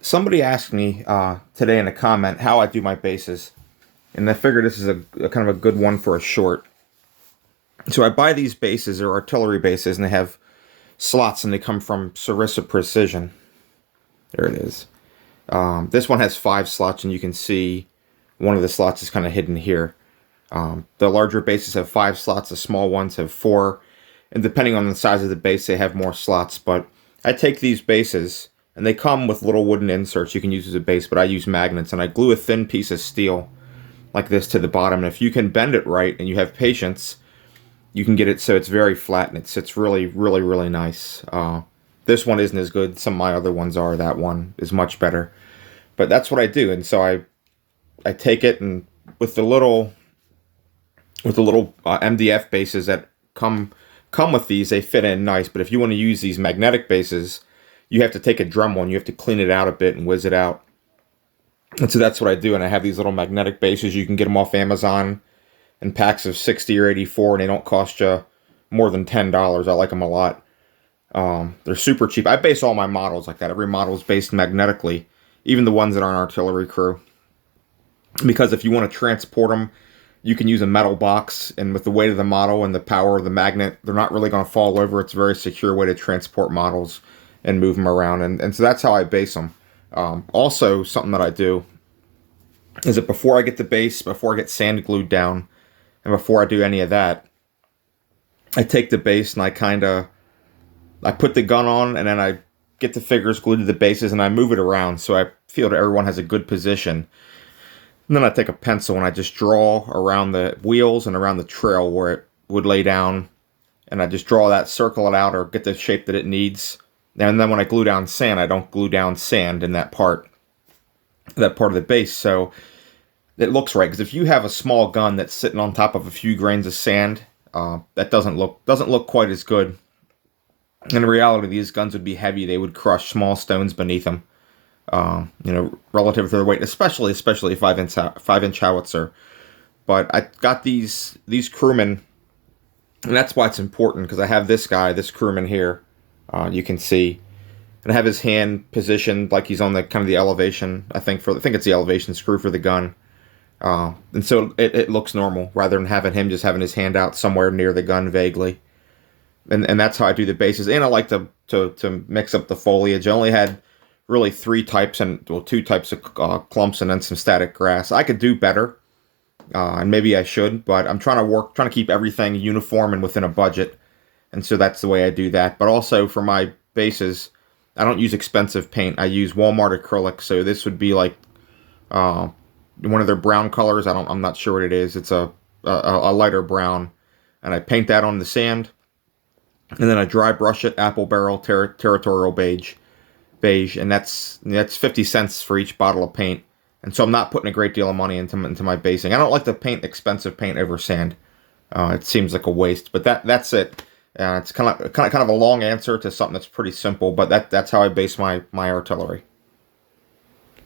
Somebody asked me today in a comment how I do my bases, and I figured this is a kind of a good one for a short. So I buy these bases, they're artillery bases, and they have slots, and they come from Sarissa Precision. There it is. This one has 5 slots, and you can see one of the slots is kind of hidden here. The larger bases have 5 slots, the small ones have 4, and depending on the size of the base, they have more slots. But I take these bases, and they come with little wooden inserts you can use as a base, but I use magnets, and I glue a thin piece of steel like this to the bottom. And if you can bend it right and you have patience, you can get it so it's very flat and it sits really, really, really nice. This one isn't as good. Some of my other ones are. That one is much better. But that's what I do. And so I take it, and with the little MDF bases that come with these, they fit in nice. But if you want to use these magnetic bases, you have to take a drum one. You have to clean it out a bit and whiz it out. And so that's what I do. And I have these little magnetic bases. You can get them off Amazon in packs of 60 or 84, and they don't cost you more than $10. I like them a lot. They're super cheap. I base all my models like that. Every model is based magnetically, even the ones that aren't artillery crew. Because if you want to transport them, you can use a metal box, and with the weight of the model and the power of the magnet, they're not really going to fall over. It's a very secure way to transport models and move them around. And so that's how I base them. Also, something that I do is that before I get the base, before I get sand glued down, and before I do any of that, I take the base and I put the gun on, and then I get the figures glued to the bases, and I move it around so I feel that everyone has a good position. And then I take a pencil and I just draw around the wheels and around the trail where it would lay down, and I just draw that, circle it out, or get the shape that it needs. And then when I glue down sand, I don't glue down sand in that part of the base, so it looks right. Because if you have a small gun that's sitting on top of a few grains of sand, that doesn't look quite as good. In reality, these guns would be heavy; they would crush small stones beneath them. Relative to their weight, especially a 5-inch howitzer. But I got these crewmen, and that's why it's important, because I have this crewman here. You can see, and I have his hand positioned like he's on the kind of the elevation. I think it's the elevation screw for the gun. And so it looks normal, rather than having his hand out somewhere near the gun vaguely. And that's how I do the bases. And I like to mix up the foliage. I only had really 2 types of clumps, and then some static grass. I could do better, and maybe I should, but I'm trying to keep everything uniform and within a budget. And so that's the way I do that. But also for my bases, I don't use expensive paint. I use Walmart acrylic. So this would be like one of their brown colors. I'm not sure what it is. It's a lighter brown, and I paint that on the sand, and then I dry brush it apple barrel territorial beige, and that's 50 cents for each bottle of paint. And so I'm not putting a great deal of money into my basing. I don't like to paint expensive paint over sand. It seems like a waste, but that's it. It's kind of a long answer to something that's pretty simple, but that's how I base my artillery.